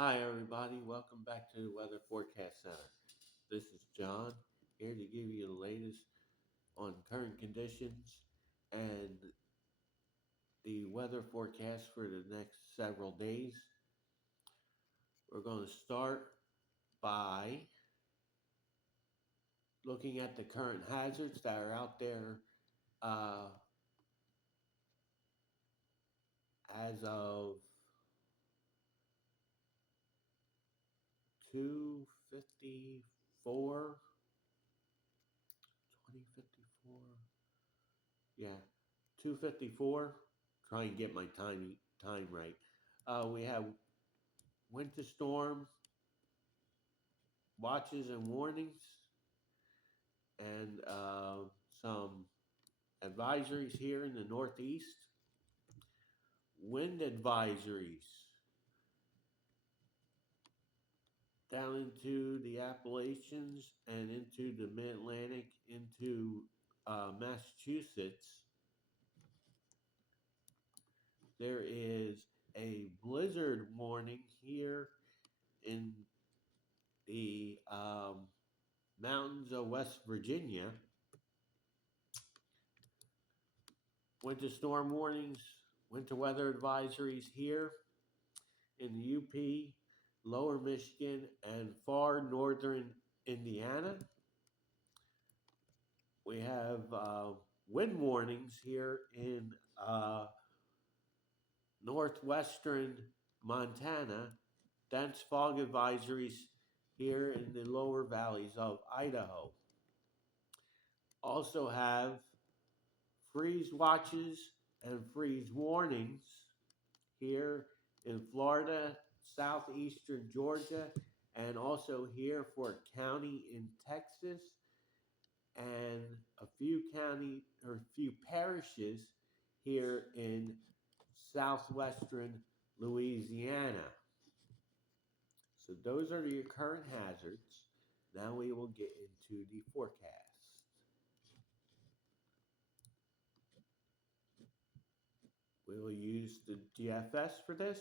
Hi, everybody. Welcome back to the Weather Forecast Center. This is John, here to give you the latest on current conditions and the weather forecast for the next several days. We're going to start by looking at the current hazards that are out there uh, as of 2:54, 20:54. Yeah, 2:54. Try and get my time right. We have winter storm watches and warnings, and some advisories here in the Northeast. Wind advisories down into the Appalachians and into the Mid Atlantic, into Massachusetts. There is a blizzard warning here in the mountains of West Virginia. Winter storm warnings, winter weather advisories here in the UP, lower Michigan, and far northern Indiana. We have wind warnings here in northwestern Montana, dense fog advisories here in the lower valleys of Idaho. Also have freeze watches and freeze warnings here in Florida, southeastern Georgia, and also here for a county in Texas and a few parishes here in southwestern Louisiana. So those are your current hazards. Now we will get into the forecast. We will use the GFS for this.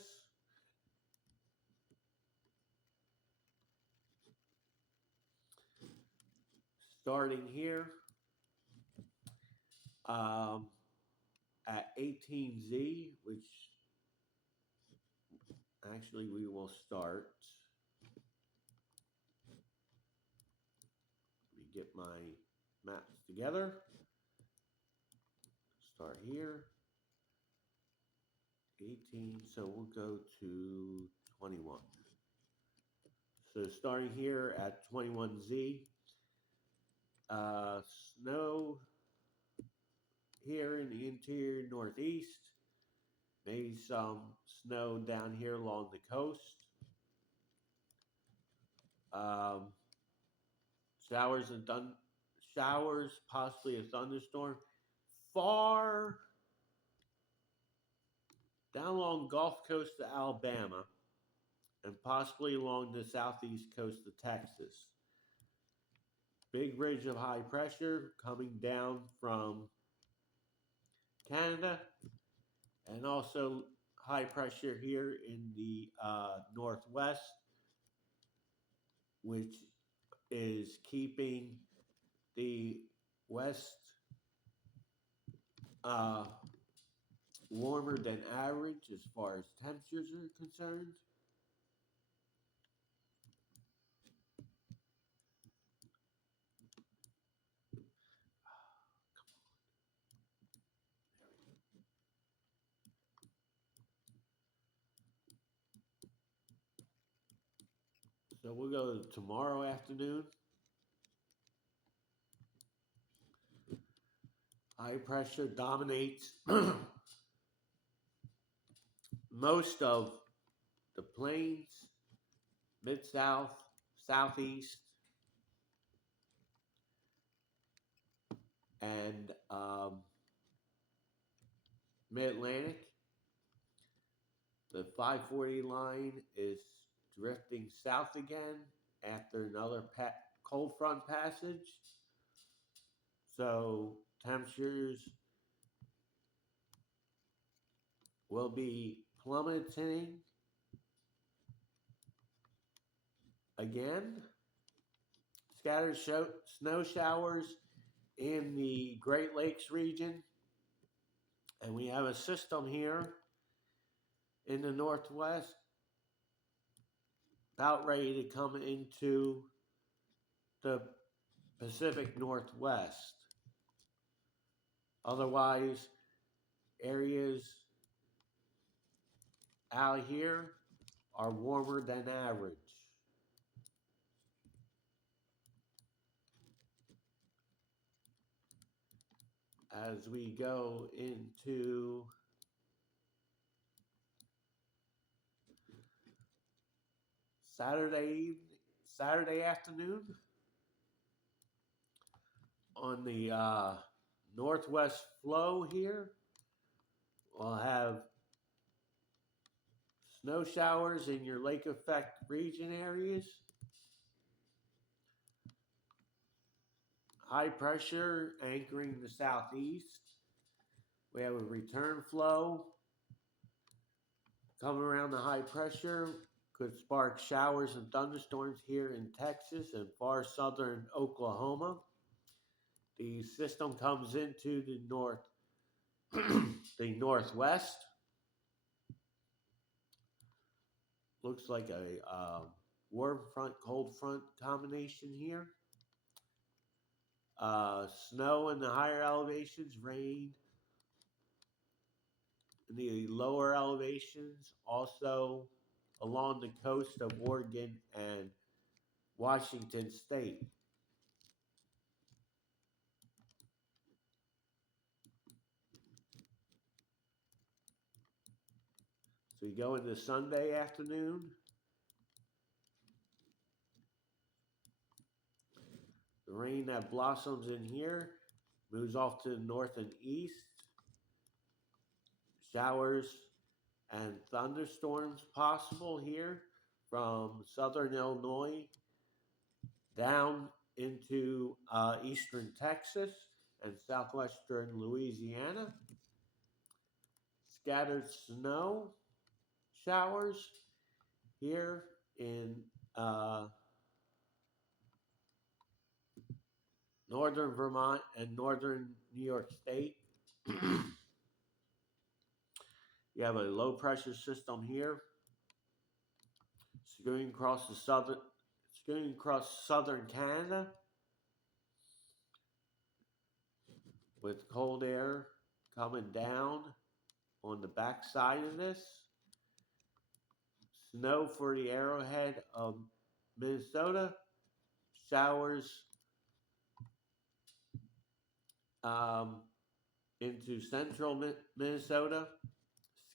Starting here um, at 18Z, which actually we will start. Let me get my maps together. Start here. 18, so we'll go to 21. So starting here at 21Z, snow here in the interior northeast, maybe some snow down here along the coast. Um, showers, possibly a thunderstorm, far down along Gulf Coast of Alabama, and possibly along the southeast coast of Texas. Big ridge of high pressure coming down from Canada, and also high pressure here in the northwest, which is keeping the west uh, warmer than average as far as temperatures are concerned. So we'll go to tomorrow afternoon. High pressure dominates most of the plains, mid south, southeast, and mid Atlantic. The 540 line is drifting south again after another cold front passage. So temperatures will be plummeting again. Scattered snow showers in the Great Lakes region. And we have a system here in the northwest about ready to come into the Pacific Northwest. Otherwise, areas out here are warmer than average. As we go into Saturday afternoon on the northwest flow here, we'll have snow showers in your lake effect region areas. High pressure anchoring the southeast. We have a return flow coming around the high pressure. Could spark showers and thunderstorms here in Texas and far southern Oklahoma. The system comes into the the northwest. Looks like a warm front, cold front combination here. Snow in the higher elevations, rain in the lower elevations, also along the coast of Oregon and Washington State. So we go into Sunday afternoon. The rain that blossoms in here moves off to the north and east. Showers and thunderstorms possible here from southern Illinois down into eastern Texas and southwestern Louisiana. Scattered snow showers here in northern Vermont and northern New York State. You have a low pressure system here scooting across southern Canada with cold air coming down on the back side of this. Snow for the Arrowhead of Minnesota. Showers into central Minnesota.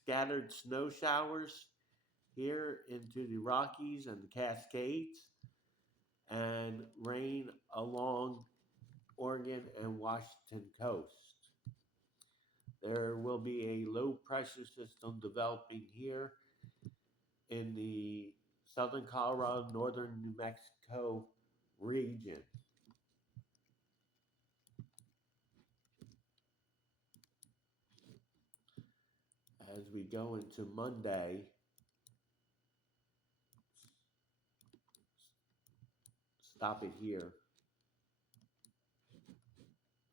Scattered snow showers here into the Rockies and the Cascades. And rain along Oregon and Washington coast. There will be a low pressure system developing here in the southern Colorado, northern New Mexico region. As we go into Monday, stop it here.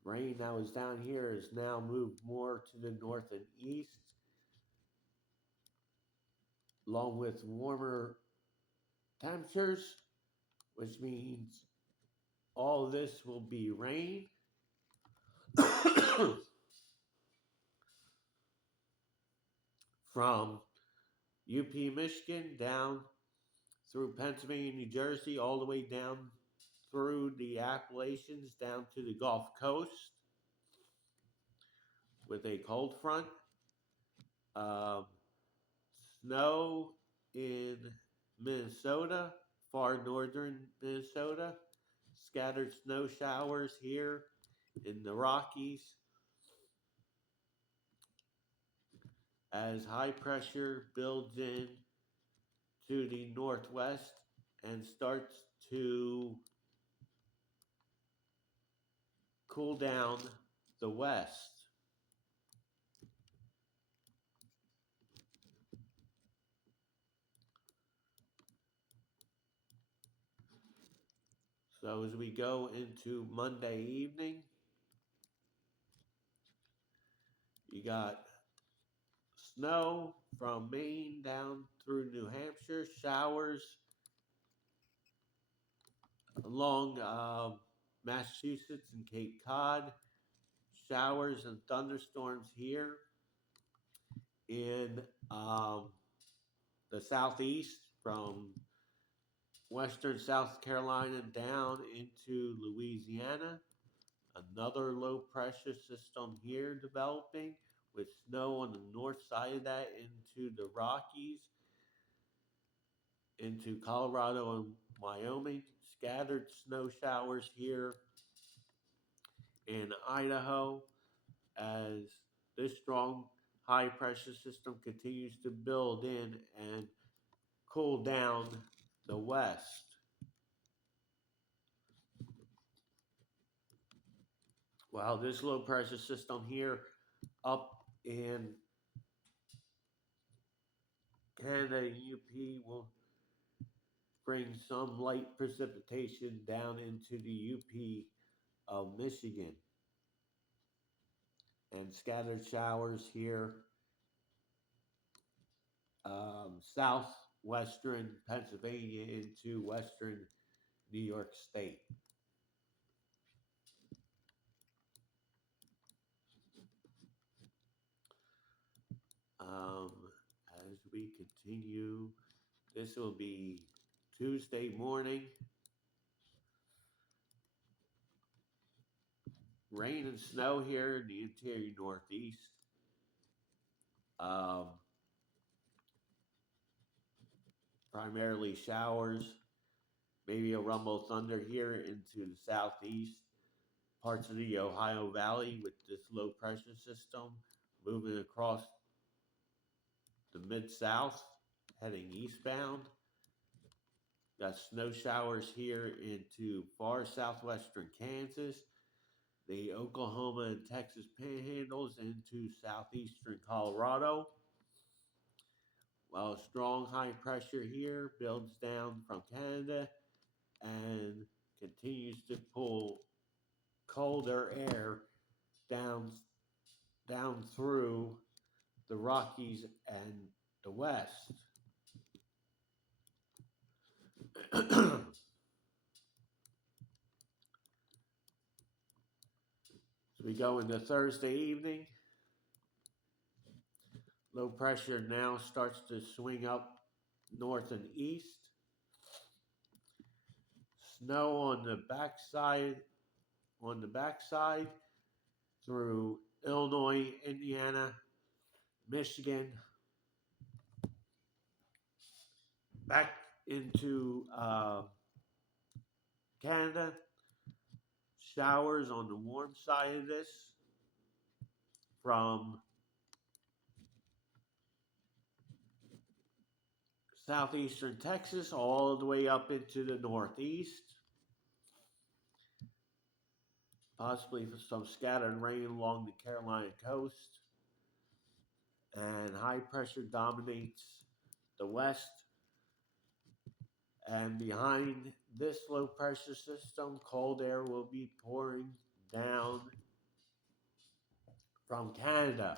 Rain that was down here is now moved more to the north and east, along with warmer temperatures, which means all of this will be rain. From UP, Michigan, down through Pennsylvania, New Jersey, all the way down through the Appalachians, down to the Gulf Coast, with a cold front. Snow in Minnesota, far northern Minnesota. Scattered snow showers here in the Rockies. As high pressure builds in to the northwest and starts to cool down the west. So as we go into Monday evening, you got snow from Maine down through New Hampshire, showers along Massachusetts and Cape Cod, showers and thunderstorms here in the southeast from western South Carolina down into Louisiana. Another low pressure system here developing with snow on the north side of that into the Rockies, into Colorado and Wyoming. Scattered snow showers here in Idaho as this strong high pressure system continues to build in and cool down the west. While this low pressure system here up in Canada, UP will bring some light precipitation down into the UP of Michigan and scattered showers here southwestern Pennsylvania into western New York State. Um, as we continue, this will be Tuesday morning. Rain and snow here in the interior Northeast. Um, Primarily showers, maybe a rumble of thunder here into the southeast parts of the Ohio Valley with this low pressure system moving across the mid south, heading eastbound. Got snow showers here into far southwestern Kansas, the Oklahoma and Texas panhandles into southeastern Colorado. While strong high pressure here builds down from Canada and continues to pull colder air down through the Rockies and the West. As we go into Thursday evening, low pressure now starts to swing up north and east. Snow on the backside through Illinois, Indiana, Michigan, back into Canada. Showers on the warm side of this from southeastern Texas all the way up into the northeast. Possibly for some scattered rain along the Carolina coast. And high pressure dominates the west. And behind this low pressure system, cold air will be pouring down from Canada.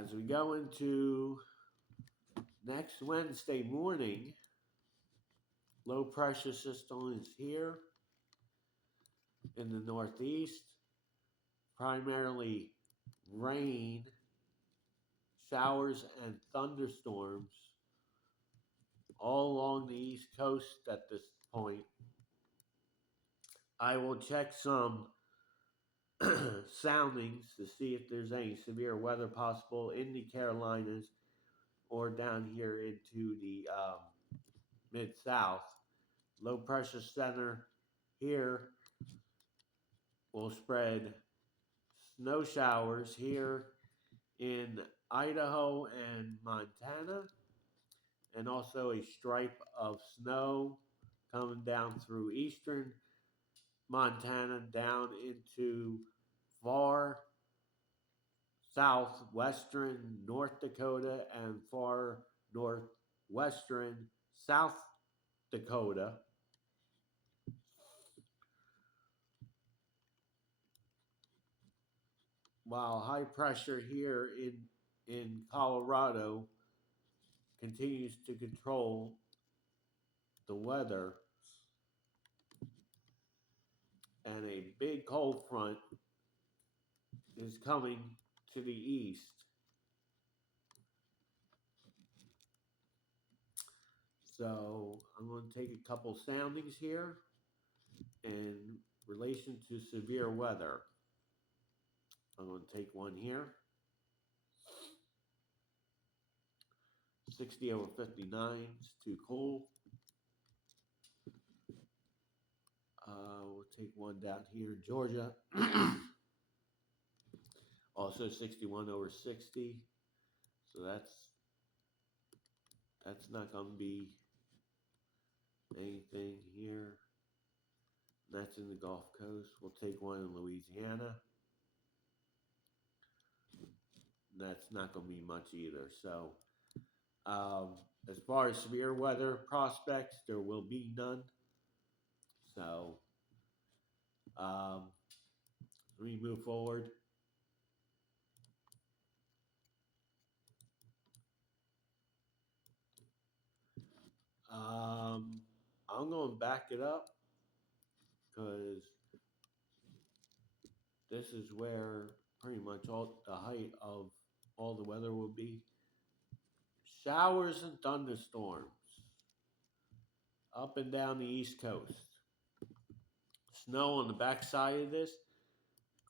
As we go into next Wednesday morning, low pressure system is here in the northeast, primarily rain, showers, and thunderstorms all along the east coast at this point. I will check some soundings to see if there's any severe weather possible in the Carolinas or down here into the mid south. Low pressure center here will spread snow showers here in Idaho and Montana, and also a stripe of snow coming down through eastern Montana down into far southwestern North Dakota and far northwestern South Dakota, while high pressure here in Colorado continues to control the weather, and a big cold front is coming to the east. So I'm going to take a couple soundings here in relation to severe weather. I'm going to take one here. 60 over 59 is too cool. We'll take one down here in Georgia. Also 61 over 60. So that's not going to be anything here. That's in the Gulf Coast. We'll take one in Louisiana. That's not going to be much either. So as far as severe weather prospects, there will be none. So let me move forward. I'm going to back it up because this is where pretty much all the height of all the weather will be. Showers and thunderstorms up and down the East Coast. Snow on the backside of this.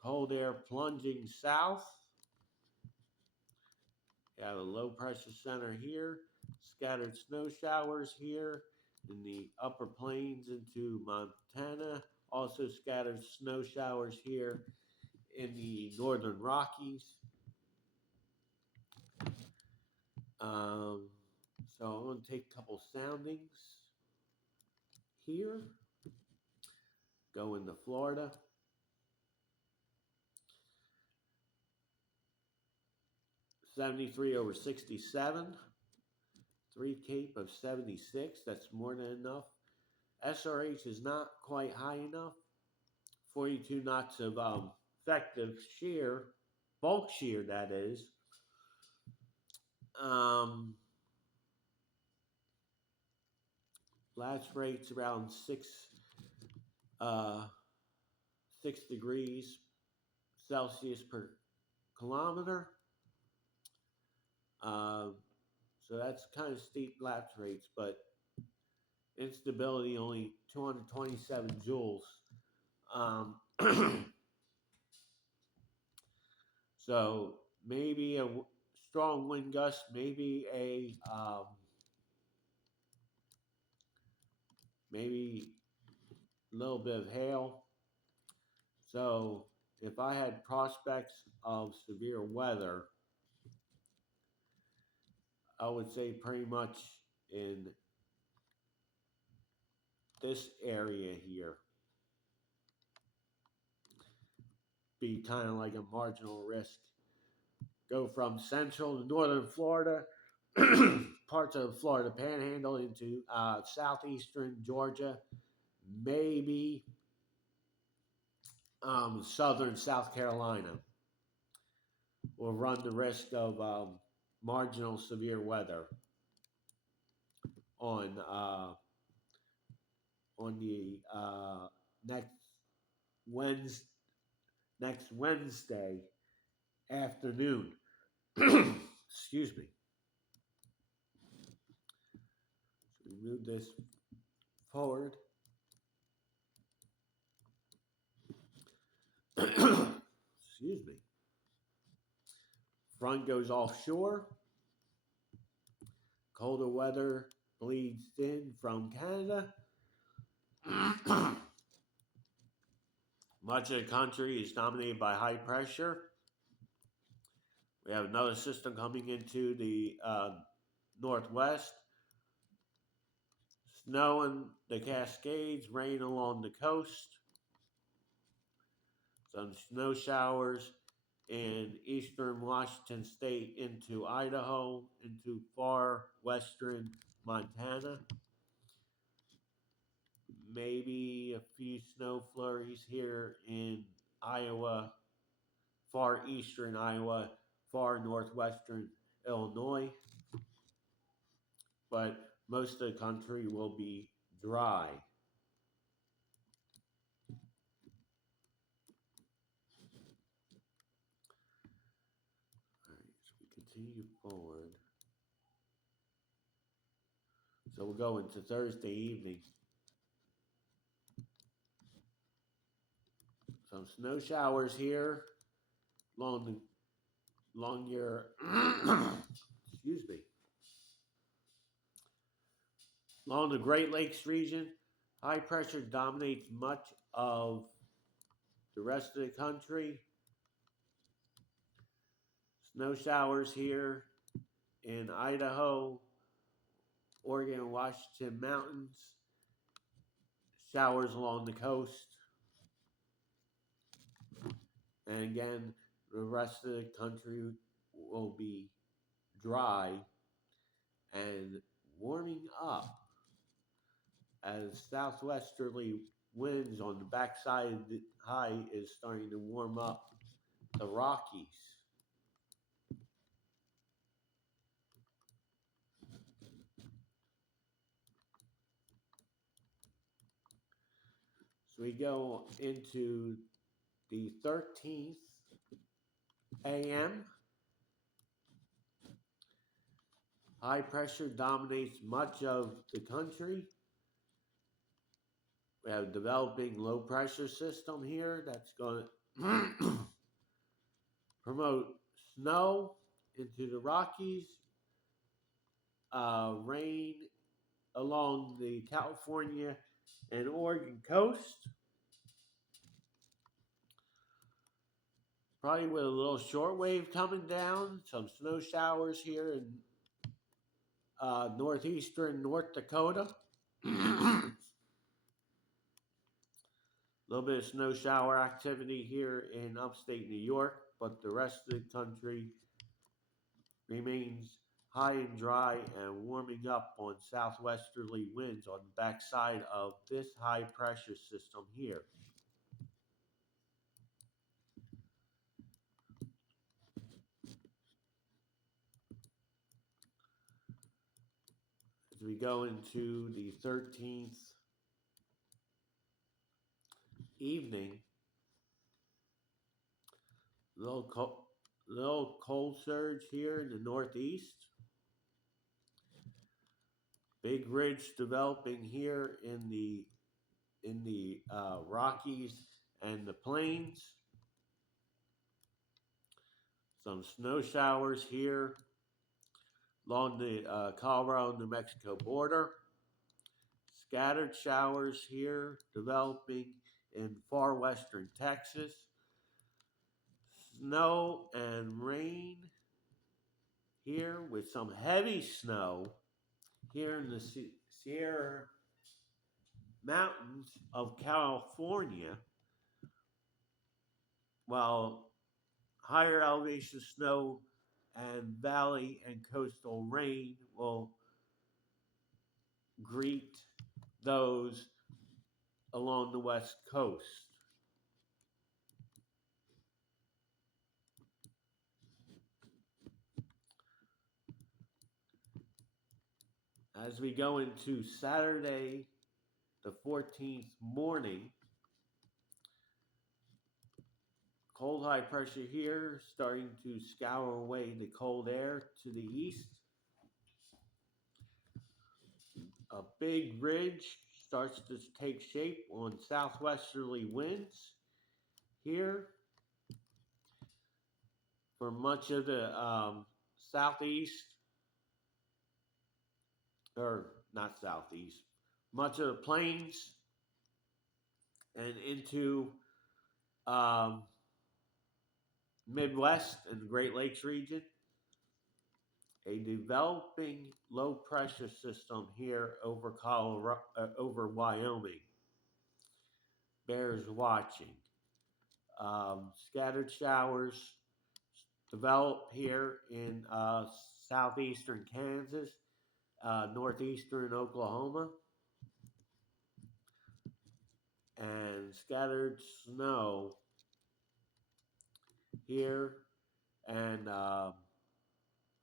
Cold air plunging south. You have a low pressure center here. Scattered snow showers here in the upper plains into Montana. Also scattered snow showers here in the northern Rockies. So I'm going to take a couple soundings here. Go into Florida. (73 over 67). 3 Cape of 76. That's more than enough. SRH is not quite high enough. 42 knots of effective shear, bulk shear, that is. Last rate's around 6 degrees Celsius per kilometer. So that's kind of steep lapse rates, but instability only 227 joules. So maybe a strong wind gust, maybe a little bit of hail. So if I had prospects of severe weather, I would say pretty much in this area here be kind of like a marginal risk. Go from central to northern Florida, parts of the Florida Panhandle into southeastern Georgia, maybe southern South Carolina will run the risk of marginal severe weather on the next Wednesday afternoon. Excuse me. So we move this forward. Excuse me. Front goes offshore. Colder weather bleeds in from Canada. Much of the country is dominated by high pressure. We have another system coming into the northwest. Snow in the Cascades, rain along the coast. Some snow showers in eastern Washington state into Idaho, into far western Montana. Maybe a few snow flurries here in Iowa, far eastern Iowa, far northwestern Illinois. But most of the country will be dry. All right, so we continue forward. So we'll go into Thursday evening. Some snow showers here along your excuse me, along the Great Lakes region. High pressure dominates much of the rest of the country. Snow showers here in Idaho, Oregon, and Washington mountains. Showers along the coast. And again, the rest of the country will be dry and warming up as southwesterly winds on the backside of the high is starting to warm up the Rockies. So we go into the 13th a.m. High pressure dominates much of the country. We have a developing low pressure system here that's going to promote snow into the Rockies, rain along the California and Oregon coast. Probably with a little short wave coming down, some snow showers here in northeastern North Dakota. A little bit of snow shower activity here in upstate New York, but the rest of the country remains high and dry and warming up on southwesterly winds on the backside of this high pressure system here. As we go into the 13th evening, little cold surge here in the northeast. Big ridge developing here in the Rockies and the plains. Some snow showers here along the Colorado New Mexico border. Scattered showers here developing in far western Texas. Snow and rain here with some heavy snow here in the Sierra Mountains of California, while higher elevation snow and valley and coastal rain will greet those along the west coast. As we go into Saturday, the 14th morning, cold high pressure here starting to scour away the cold air to the east. A big ridge starts to take shape on southwesterly winds here for much of the southeast, or not southeast, much of the plains and into Midwest and the Great Lakes region. A developing low pressure system here over over Wyoming bears watching. Scattered showers develop here in southeastern Kansas, northeastern Oklahoma, and scattered snow here, and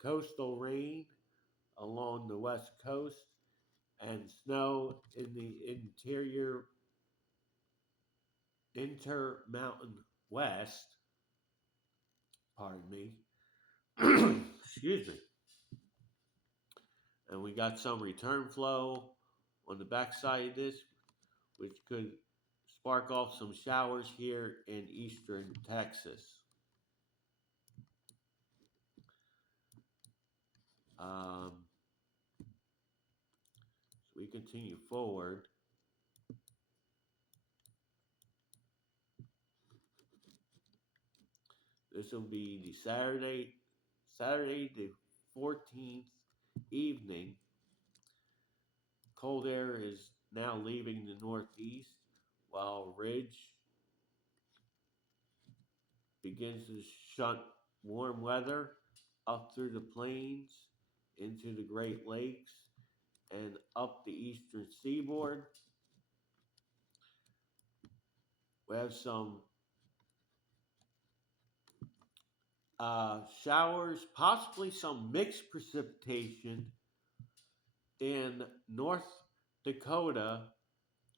coastal rain along the west coast, and snow in the interior intermountain west. Pardon me. Excuse me. And we got some return flow on the backside of this, which could spark off some showers here in eastern Texas. Um, so we continue forward. This will be the Saturday the 14th evening. Cold air is now leaving the northeast, while ridge begins to shunt warm weather up through the plains into the Great Lakes and up the eastern seaboard. We have some showers, possibly some mixed precipitation in North Dakota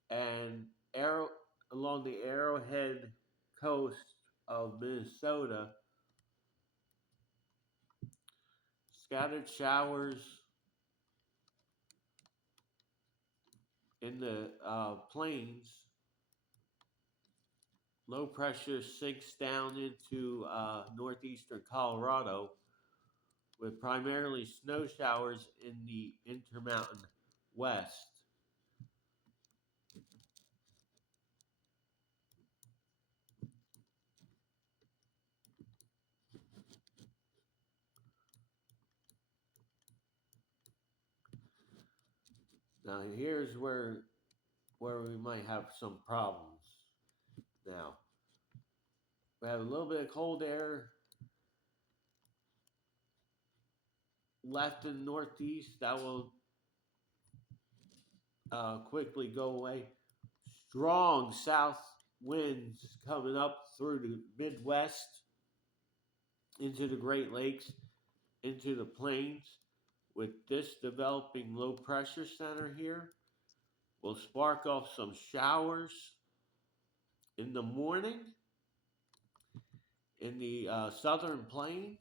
and along the Arrowhead coast of Minnesota. Scattered showers in the plains. Low pressure sinks down into northeastern Colorado with primarily snow showers in the Intermountain West. Now here's where we might have some problems. Now we have a little bit of cold air left in the northeast that will quickly go away. Strong south winds coming up through the Midwest into the Great Lakes, into the plains. With this developing low pressure center here, will spark off some showers in the morning in the southern plains.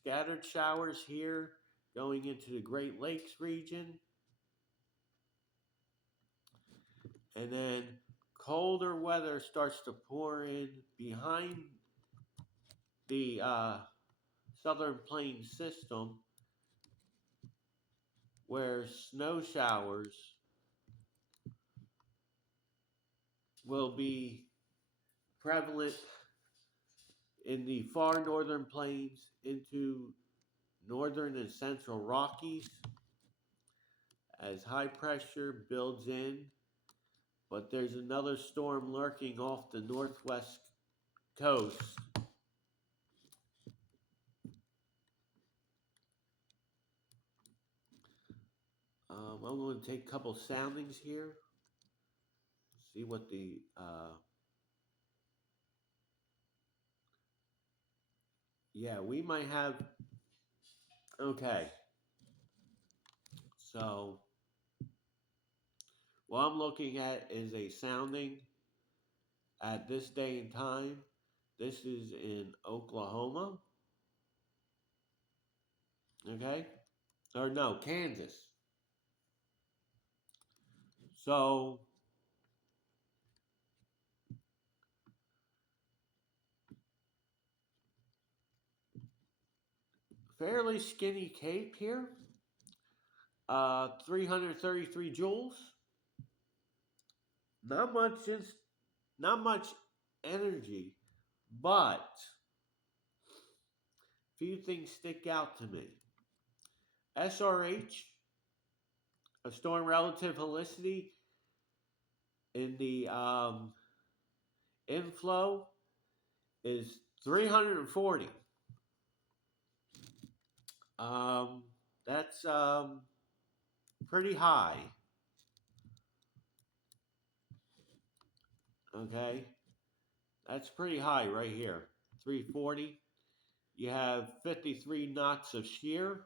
Scattered showers here going into the Great Lakes region. And then colder weather starts to pour in behind the southern plains system, where snow showers will be prevalent in the far northern plains into northern and central Rockies as high pressure builds in. But there's another storm lurking off the northwest coast. I'm going to take a couple soundings here. See what the yeah, we might have. Okay. So what I'm looking at is a sounding at this day and time. This is in Oklahoma. Okay? Or no, Kansas. So fairly skinny cape here. 333 joules. Not much energy, but few things stick out to me. SRH, a storm relative helicity in the inflow is 340. That's pretty high. Okay, that's pretty high right here. 340. You have 53 knots of shear.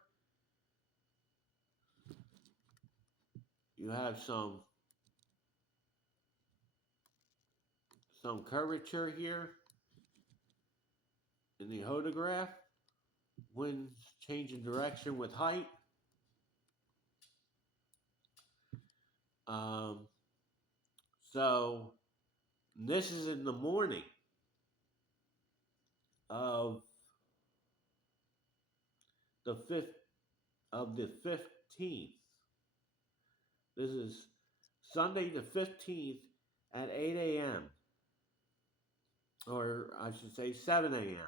You have some curvature here in the hodograph. Winds changing direction with height. Um, so this is in the morning of the 15th. This is Sunday the 15th at 8 a.m. Or I should say 7 a.m.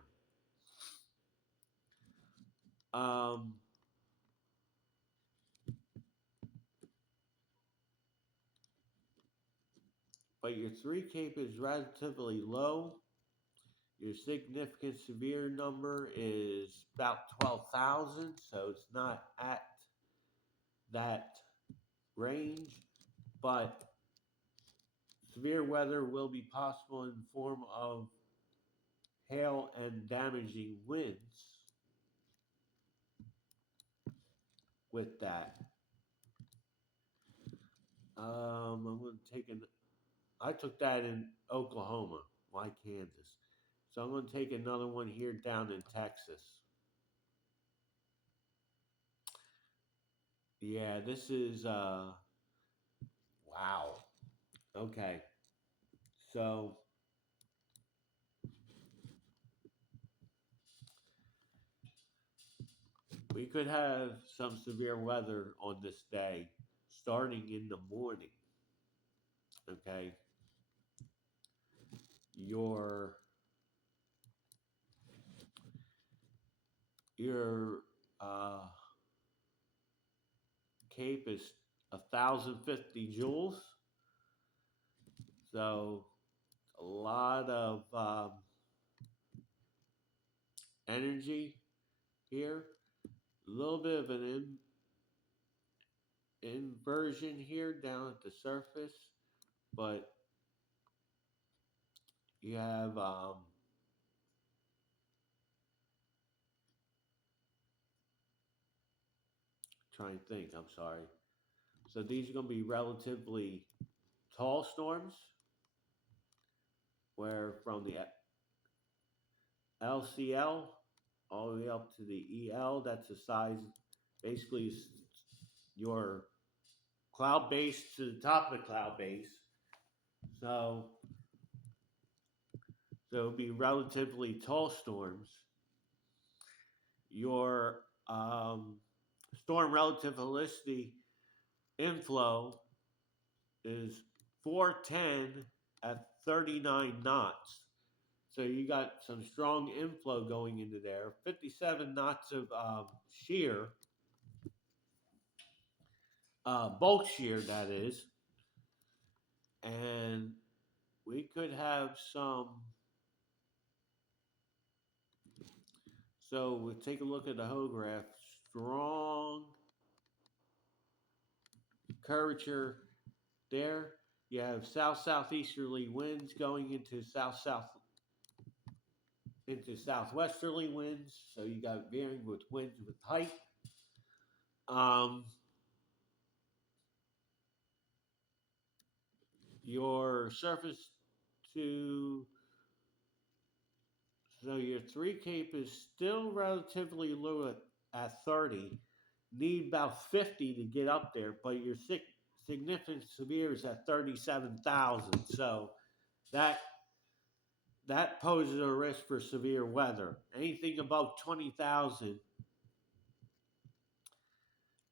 But your 3 cape is relatively low. Your significant severe number is about 12,000, so it's not at that range, but severe weather will be possible in the form of hail and damaging winds with that. I'm going to take I took that in Oklahoma. Why Kansas? So I'm going to take another one here down in Texas. Yeah, this is wow. Okay. So we could have some severe weather on this day starting in the morning. Okay. Your your uh cape is 1,050 joules. So a lot of energy here. A little bit of an inversion here down at the surface, but you have trying to think. I'm sorry. So these are going to be relatively tall storms, where from the LCL all the way up to the EL, that's the size, basically your cloud base to the top of the cloud base. So it'll be relatively tall storms. Your storm relative velocity inflow is 410 at 39 knots. So you got some strong inflow going into there. 57 knots of shear, bulk shear, that is. And we could have some. So we'll take a look at the hodograph. Strong curvature there. You have south-southeasterly winds going into southwesterly winds. So you got varying with winds with height. Your surface to so your 3 cape is still relatively low at 30. Need about 50 to get up there, but your significant severe is at 37,000. So that poses a risk for severe weather. Anything above 20,000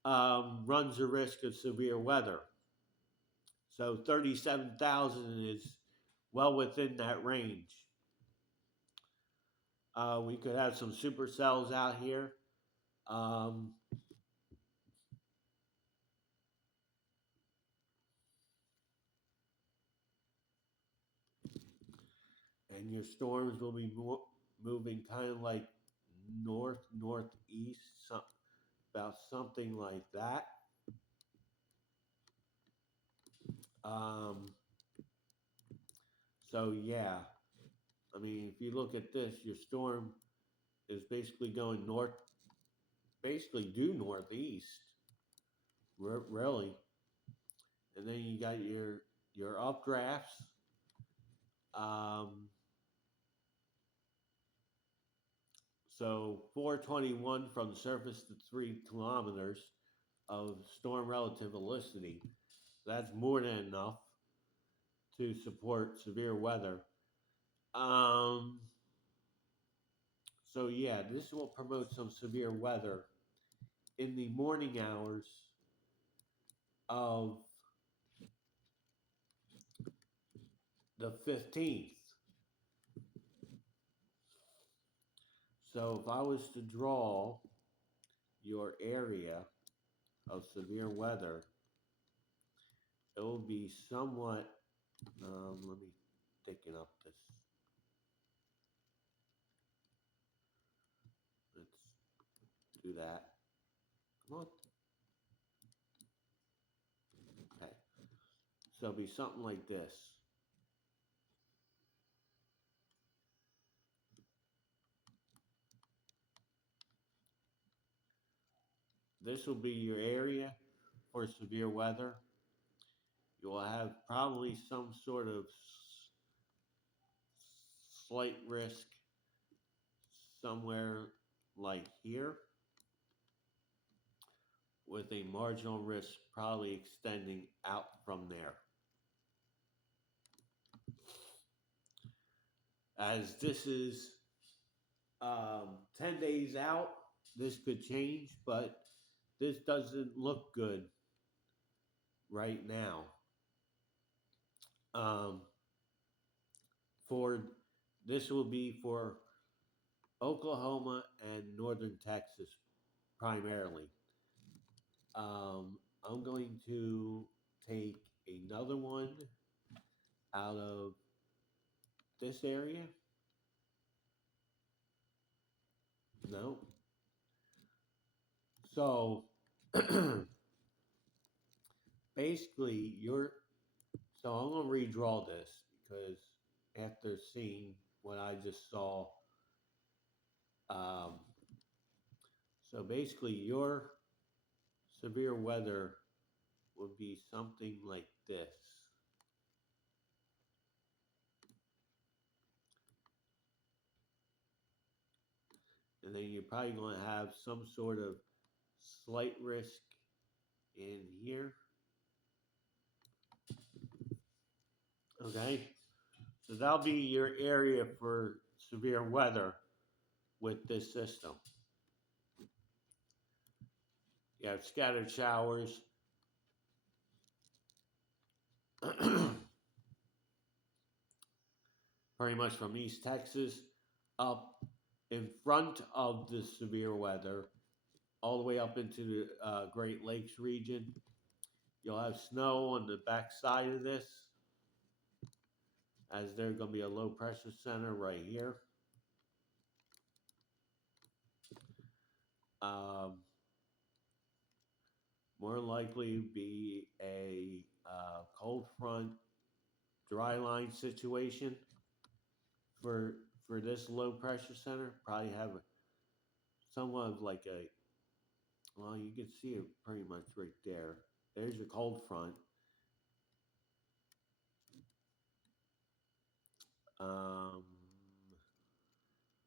runs a risk of severe weather. So 37,000 is well within that range. We could have some supercells out here. And and your storms will be moving kind of like northeast, about something like that. Um, so yeah, I mean, if you look at this, your storm is basically going north, basically due northeast, really, and then you got your updrafts. Um, so 421 from the surface to 3 kilometers of storm relative velocity. That's more than enough to support severe weather. Um, so yeah, this will promote some severe weather in the morning hours of the 15th. So if I was to draw your area of severe weather, it will be somewhat. Let me thicken up this. Let's do that. Come on. Okay. So it'll be something like this. This will be your area for severe weather. You will have probably some sort of slight risk somewhere like here, with a marginal risk probably extending out from there. As this is 10 days out, this could change, but this doesn't look good right now. Um, for this will be for Oklahoma and northern Texas primarily. I'm going to take another one out of this area. No. So basically, so I'm gonna redraw this because after seeing what I just saw, um, so basically your severe weather would be something like this. And then you're probably going to have some sort of slight risk in here. Okay, so that'll be your area for severe weather with this system. You have scattered showers. Pretty much from East Texas up in front of the severe weather, all the way up into the Great Lakes region. You'll have snow on the back side of this, as there's going to be a low pressure center right here. Um, more likely be a cold front dry line situation for this low pressure center. Probably have somewhat of like a, well, you can see it pretty much right there. There's your cold front. Um,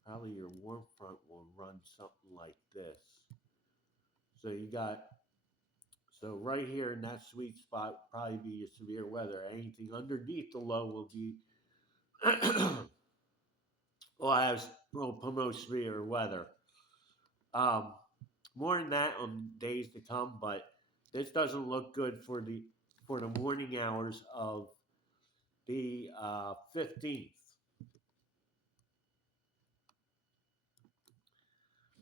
Probably your warm front will run something like this. So you got, so right here in that sweet spot will probably be your severe weather. Anything underneath the low will be, will promote severe weather. Um, More than that on days to come, but this doesn't look good for the morning hours of the 15th.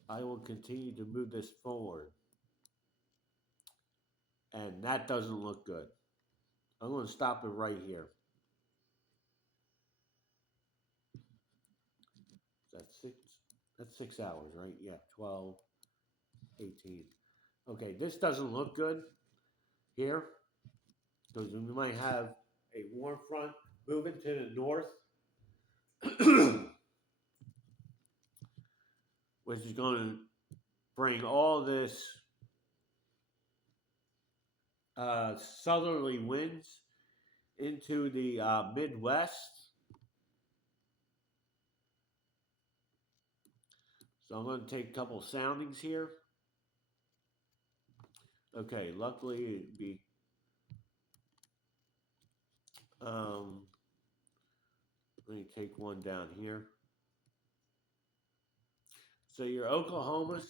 I will continue to move this forward, and that doesn't look good. I'm going to stop it right here. That's six. That's 6 hours, right? Yeah, 12, 18. Okay, this doesn't look good here because we might have a warm front moving to the north, which is going to bring all this southerly winds into the Midwest. So I'm going to take a couple soundings here. Okay, luckily it'd be let me take one down here. So your Oklahomas,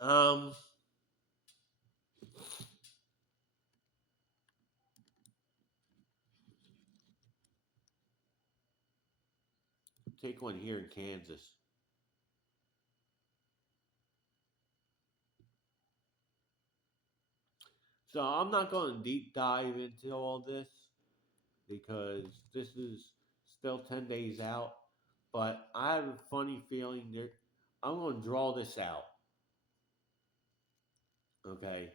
um, take one here in Kansas. So I'm not going to deep dive into all this because this is still 10 days out. But I have a funny feeling that I'm going to draw this out. Okay.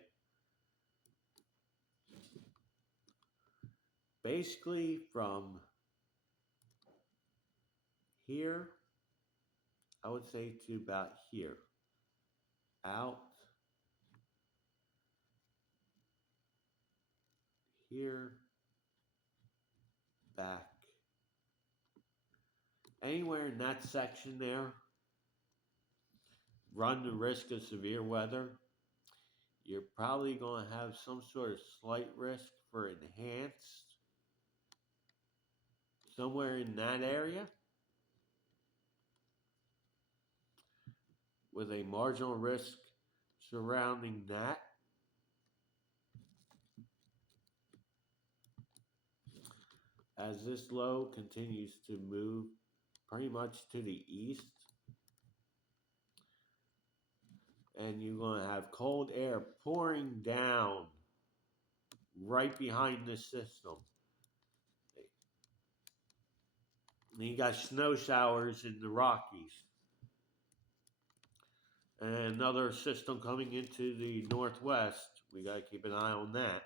Basically, from here, I would say to about here. Out, here, back. Anywhere in that section there, run the risk of severe weather. You're probably going to have some sort of slight risk for enhanced somewhere in that area with a marginal risk surrounding that. As this low continues to move pretty much to the east, and you're going to have cold air pouring down right behind this system. And you got snow showers in the Rockies. And another system coming into the northwest. We got to keep an eye on that.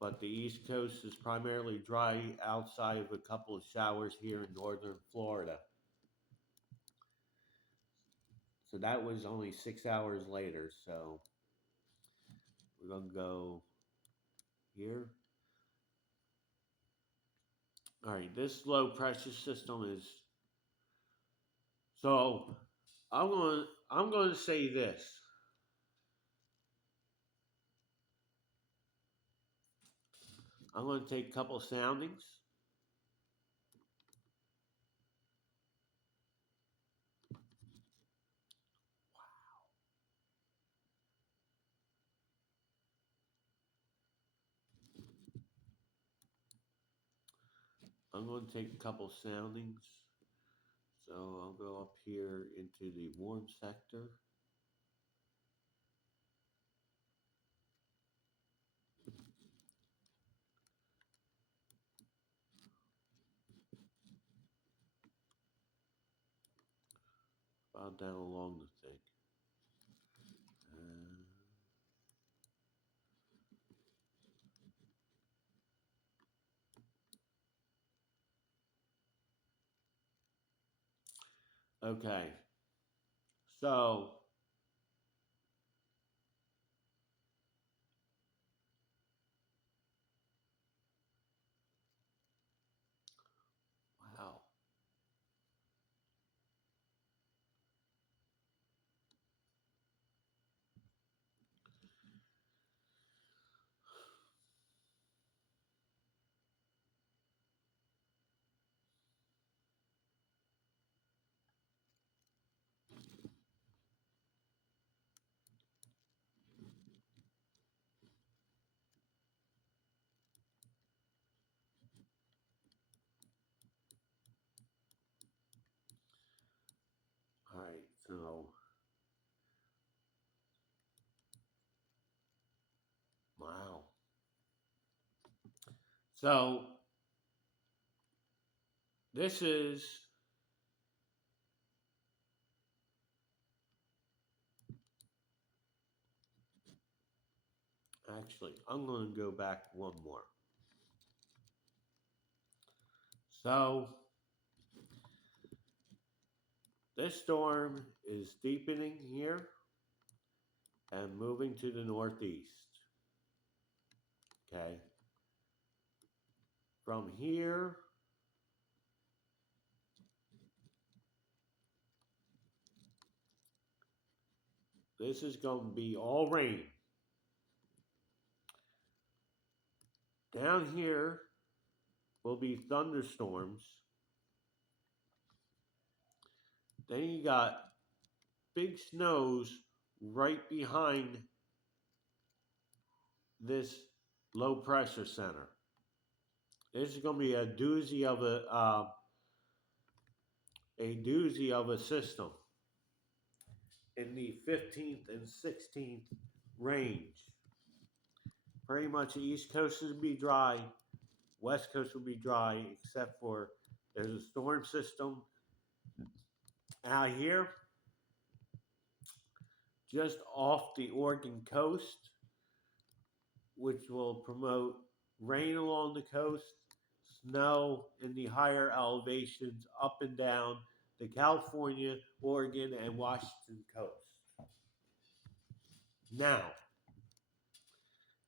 But the East Coast is primarily dry outside of a couple of showers here in northern Florida. So that was only 6 hours later. So we're going to go here. All right, this low pressure system is. So I'm going to say this. I'm going to take a couple soundings. I'm going to take a couple soundings. So I'll go up here into the warm sector. About down along the thing. Okay. So wow. All right. So wow. So This is actually, I'm going to go back one more. So, this storm is deepening here and moving to the northeast. Okay. From here, this is going to be all rain. Down here will be thunderstorms. Then you got big snows right behind this low pressure center. This is going to be a doozy of a system in the 15th and 16th range. Pretty much the East Coast will be dry, West Coast will be dry, except for there's a storm system out here just off the Oregon coast, which will promote rain along the coast, snow in the higher elevations up and down the California, Oregon, and Washington coast. Now,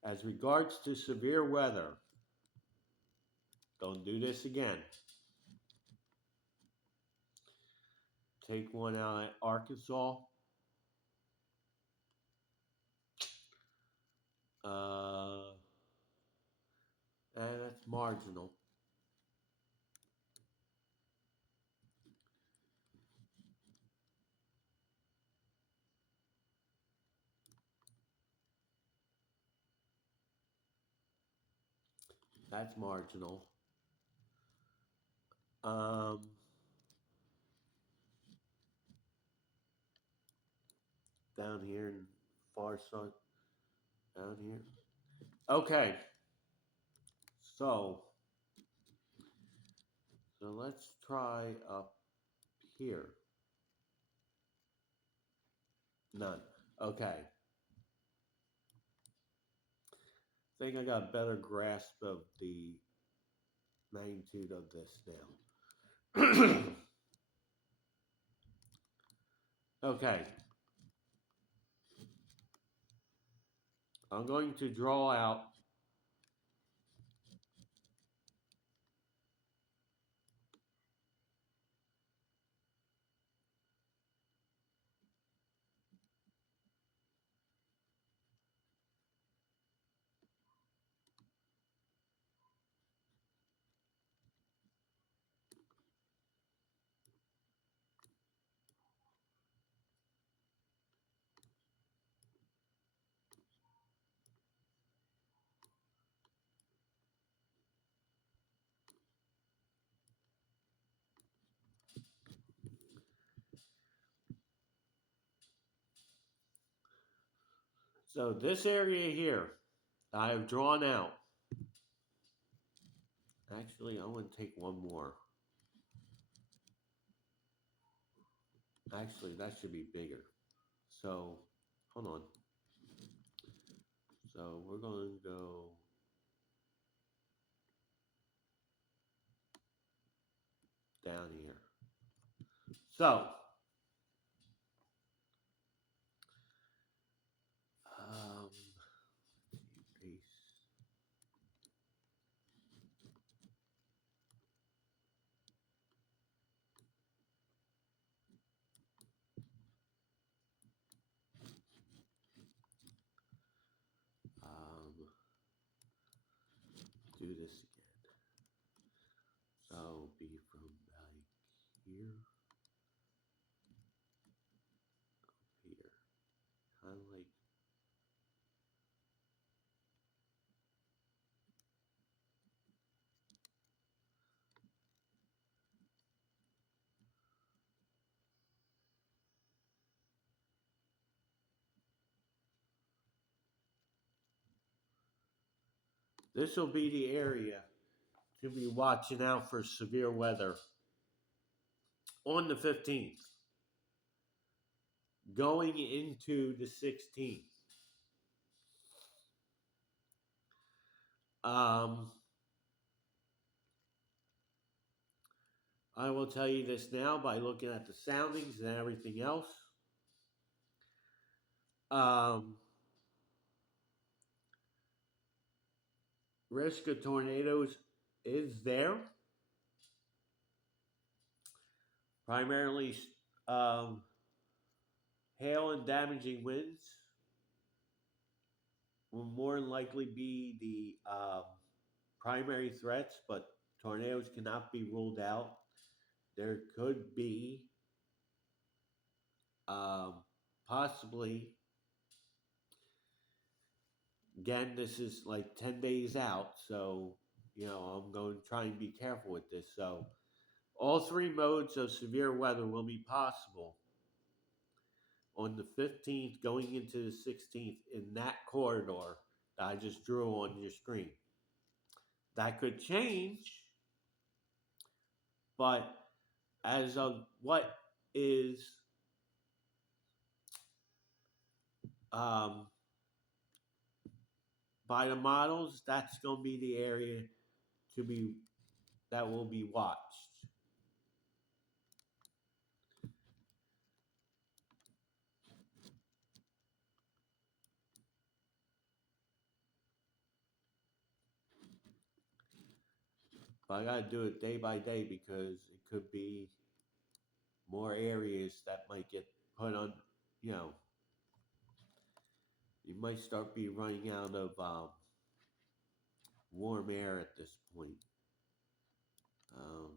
as regards to severe weather, don't do this again. Take one out at Arkansas. And that's marginal. That's marginal. Down here in far south, down here. Okay, so let's try up here. None. Okay. I think I got a better grasp of the magnitude of this now. Okay. I'm going to draw out so this area here I have drawn out. Actually, I'm going to take one more. Actually, that should be bigger. So, hold on. So, we're going to go down here. So, paste. Do this again. So, be from like here, here, kind of like. This will be the area to be watching out for severe weather on the 15th, going into the 16th. Um, I will tell you this now by looking at the soundings and everything else. Um, Risk of tornadoes is there. Primarily um, hail and damaging winds will more than likely be the primary threats, but tornadoes cannot be ruled out. There could be um, possibly, again, this is like 10 days out, so I'm going to try and be careful with this. So all three modes of severe weather will be possible on the 15th going into the 16th in that corridor that I just drew on your screen. That could change, but as of what is um, by the models, that's going to be the area to be that will be watched. But I got to do it day by day because it could be more areas that might get put on. You know, you might start be running out of warm air at this point. Um,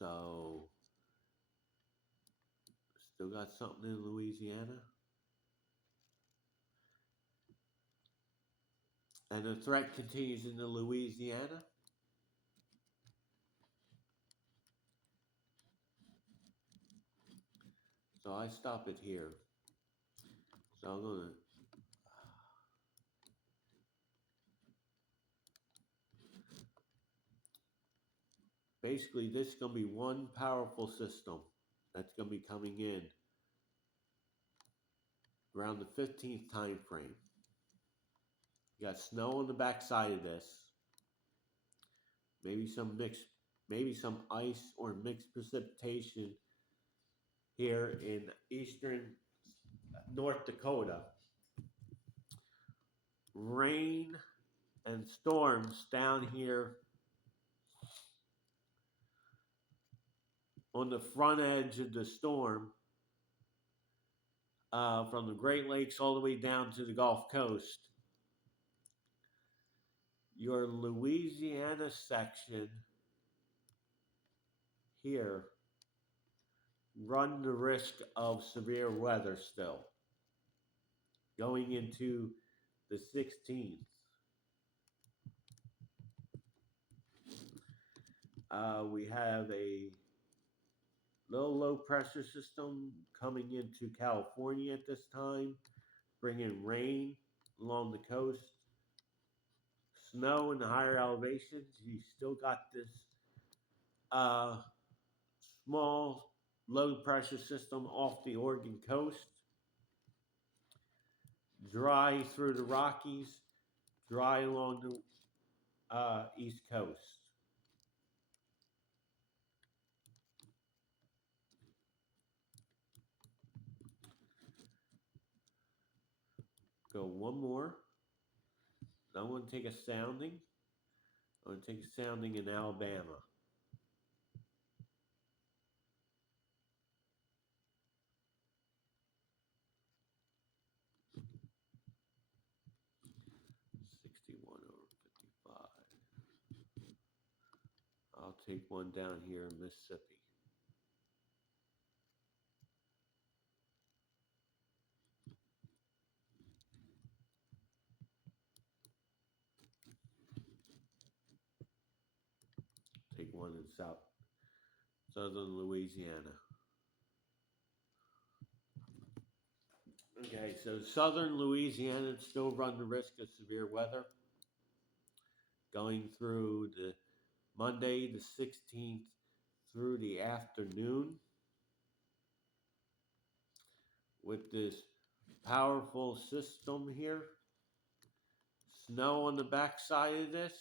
so, still got something in Louisiana. And the threat continues into Louisiana. So I stop it here. So I'm going to basically, this is going to be one powerful system that's going to be coming in around the 15th time frame. You got snow on the backside of this. Maybe some ice or mixed precipitation here in eastern North Dakota. Rain and storms down here on the front edge of the storm, from the Great Lakes all the way down to the Gulf Coast. Your Louisiana section here run the risk of severe weather still going into the 16th. We have a little low pressure system coming into California at this time, bringing rain along the coast, snow in the higher elevations. You still got this uh, small low pressure system off the Oregon coast, dry through the Rockies, dry along the East Coast. Go one more. I want to take a sounding. I want to take a sounding in Alabama. I'll take one down here in Mississippi. Take one in southern Louisiana. Okay, so southern Louisiana still run the risk of severe weather going through the Monday the 16th through the afternoon with this powerful system here. Snow on the backside of this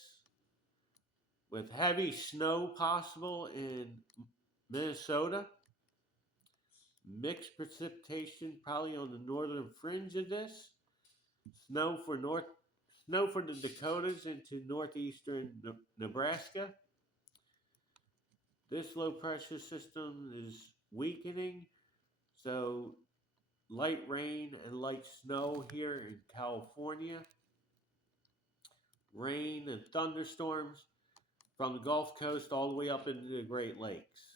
with heavy snow possible in Minnesota. Mixed precipitation probably on the northern fringe of this. Snow for north Snow for the Dakotas into northeastern Nebraska. This low pressure system is weakening, so light rain and light snow here in California. Rain and thunderstorms from the Gulf Coast all the way up into the Great Lakes.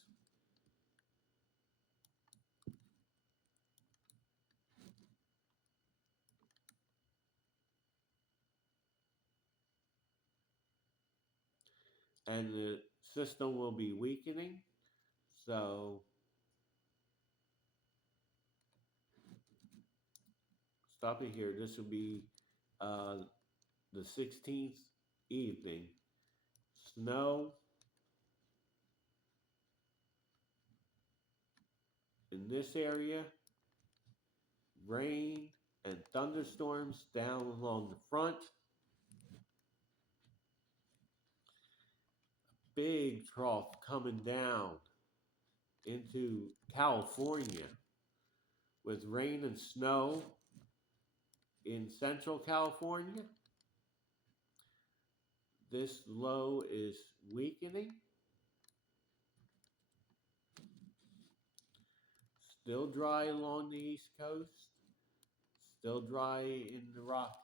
And the system will be weakening, so stop it here. This will be uh, the 16th evening. Snow in this area, rain and thunderstorms down along the front. Big trough coming down into California with rain and snow in central California. This low is weakening. Still dry along the East Coast. Still dry in the Rockies.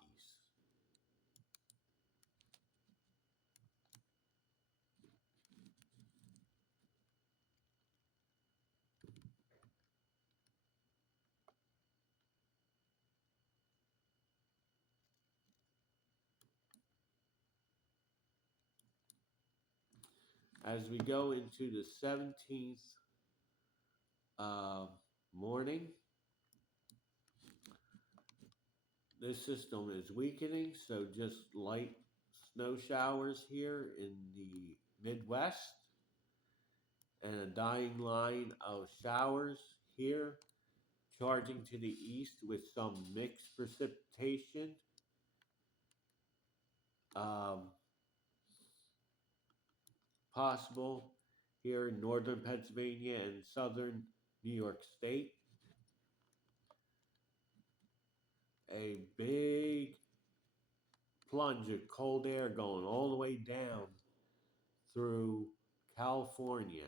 As we go into the 17th morning, this system is weakening, so just light snow showers here in the Midwest and a dying line of showers here, charging to the east with some mixed precipitation. Um, Possible here in northern Pennsylvania and southern New York State. A big plunge of cold air going all the way down through California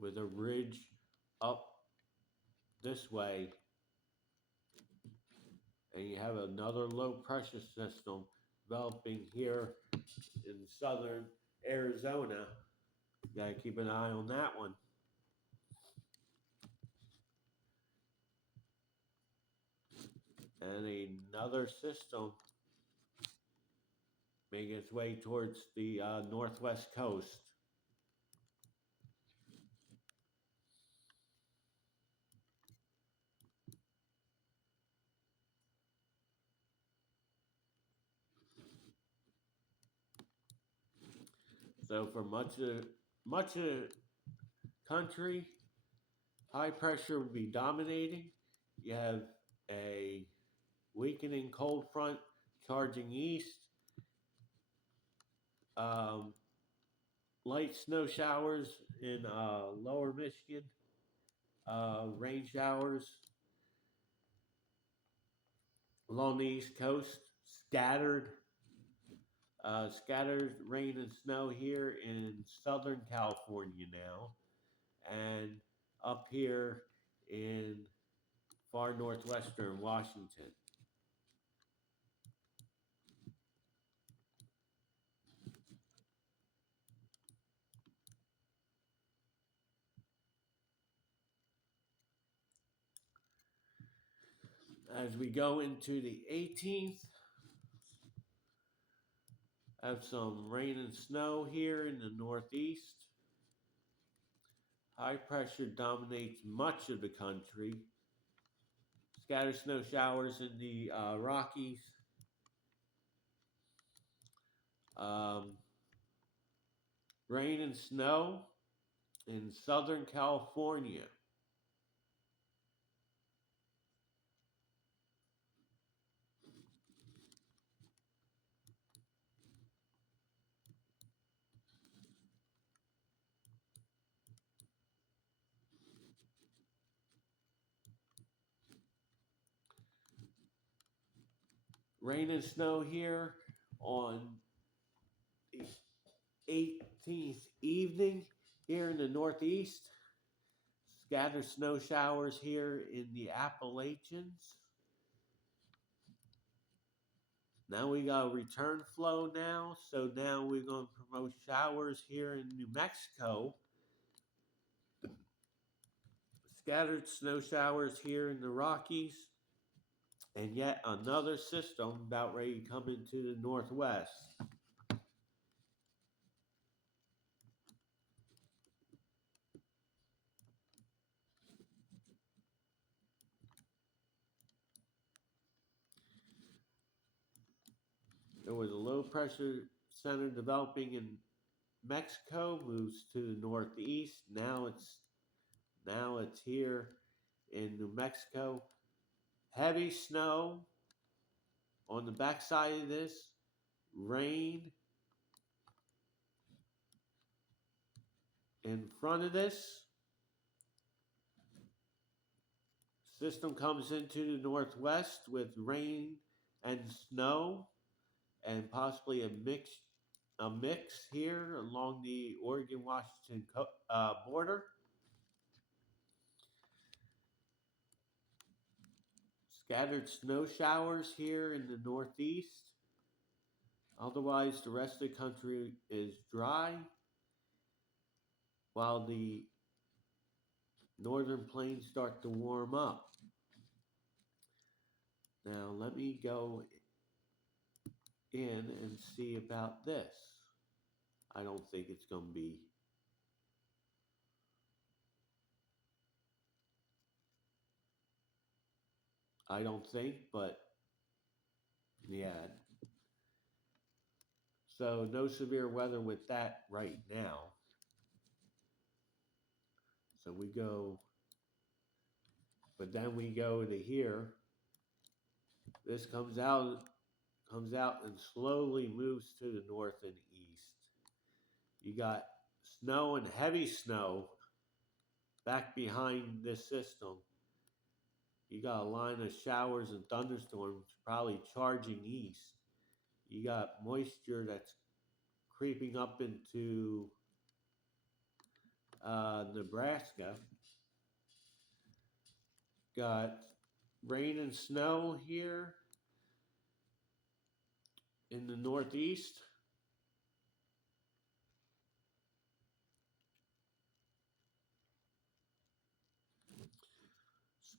with a ridge up this way. And you have another low pressure system developing here in southern Arizona. You gotta keep an eye on that one. And another system making its way towards the northwest coast. So for much of the country, high pressure will be dominating. You have a weakening cold front charging east. Um, Light snow showers in lower Michigan. Rain showers along the East Coast. Scattered, scattered rain and snow here in Southern California now, and up here in far northwestern Washington. As we go into the 18th, have some rain and snow here in the northeast. High pressure dominates much of the country. Scattered snow showers in the Rockies. Um, Rain and snow in Southern California. Rain and snow here on the 18th evening here in the Northeast. Scattered snow showers here in the Appalachians. Now we got a return flow now. So now we're going to promote showers here in New Mexico. Scattered snow showers here in the Rockies. And yet another system about ready to come into the Northwest. There was a low pressure center developing in Mexico, moves to the northeast. Now it's here in New Mexico. Heavy snow on the backside of this, rain in front of this. System comes into the northwest with rain and snow and possibly a mix here along the Oregon-Washington border. Scattered snow showers here in the northeast. Otherwise, the rest of the country is dry, while the northern plains start to warm up. Now, let me go in and see about this. I don't think it's going to be. I don't think, but yeah. So, no severe weather with that right now. So, we go, but then we go to here. This comes out and slowly moves to the north and east. You got snow and heavy snow back behind this system. You got a line of showers and thunderstorms probably charging east. You got moisture that's creeping up into Nebraska. Got rain and snow here in the northeast.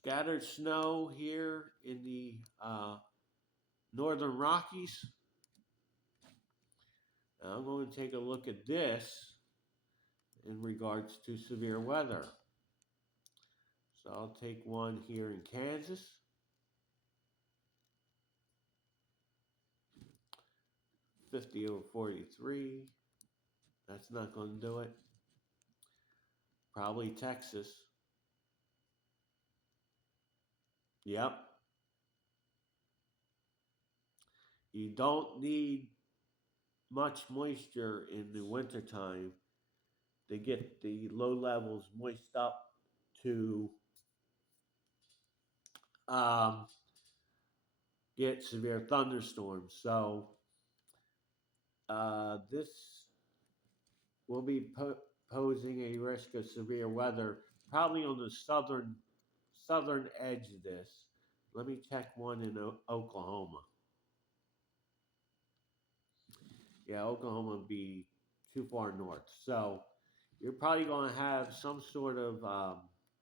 Scattered snow here in the northern Rockies. Now I'm going to take a look at this in regards to severe weather. So I'll take one here in Kansas. 50 over 43. That's not going to do it. Probably Texas. Yep. You don't need much moisture in the wintertime to get the low levels moist up to get severe thunderstorms. So this will be posing a risk of severe weather probably on the southern edge of this. Let me check one in Oklahoma. Yeah, Oklahoma would be too far north. So you're probably going to have some sort of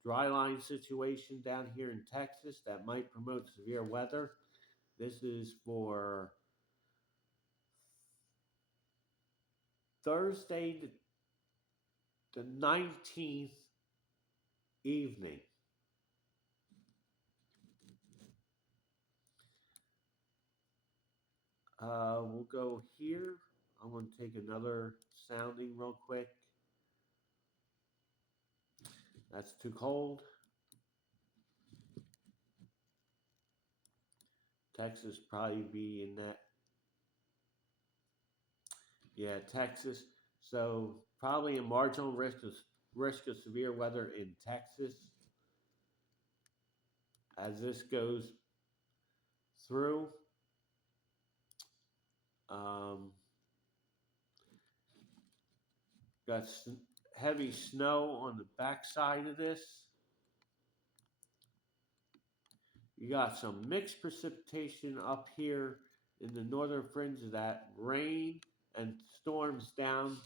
dry line situation down here in Texas that might promote severe weather. This is for Thursday, the 19th evening. We'll go here. I'm going to take another sounding real quick. That's too cold. Texas probably be in that. Yeah, Texas. So probably a marginal risk of severe weather in Texas as this goes through. Um, got heavy snow on the backside of this. You got some mixed precipitation up here in the northern fringe of that, rain and storms down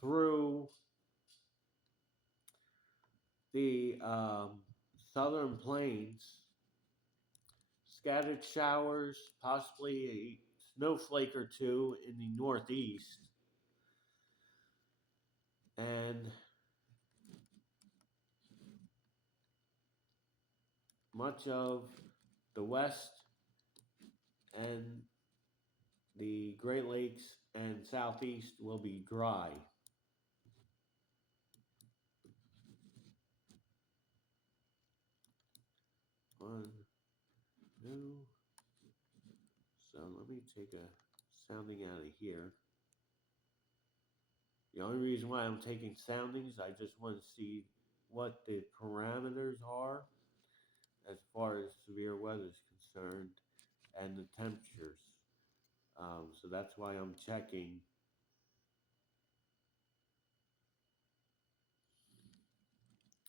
through the southern plains. Scattered showers, possibly a snowflake or two in the northeast. And much of the west and the Great Lakes and southeast will be dry. One, two. So let me take a sounding out of here. The only reason why I'm taking soundings, I just want to see what the parameters are as far as severe weather is concerned and the temperatures. So that's why I'm checking.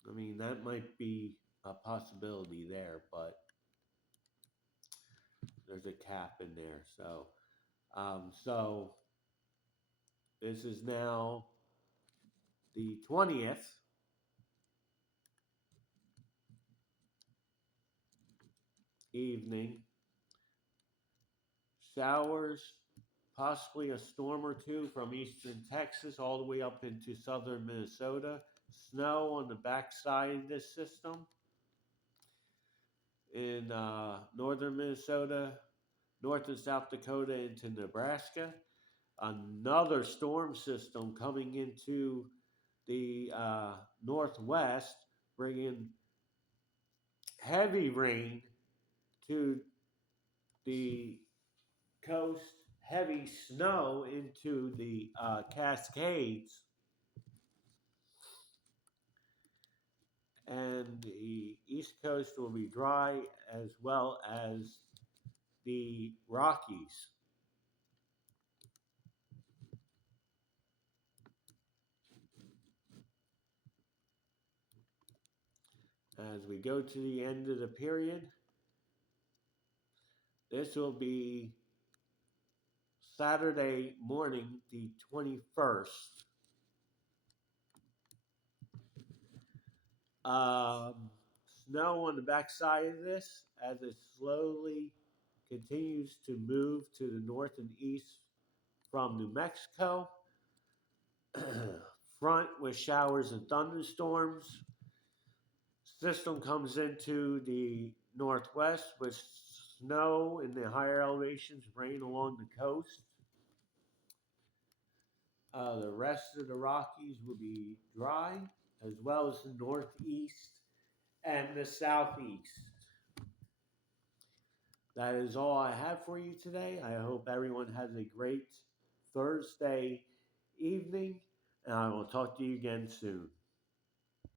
I mean, that might be a possibility there, but there's a cap in there. So this is now the 20th. Evening. Showers, possibly a storm or two from eastern Texas all the way up into southern Minnesota. Snow on the backside of this system in northern Minnesota, North and South Dakota into Nebraska. Another storm system coming into the northwest, bringing heavy rain to the coast, heavy snow into the Cascades, and the East Coast will be dry as well as the Rockies. As we go to the end of the period, this will be Saturday morning, the 21st. Snow on the backside of this as it slowly continues to move to the north and east from New Mexico. Front with showers and thunderstorms. System comes into the northwest with snow in the higher elevations, rain along the coast. The rest of the Rockies will be dry, as well as the northeast and the southeast. That is all I have for you today. I hope everyone has a great Thursday evening, and I will talk to you again soon.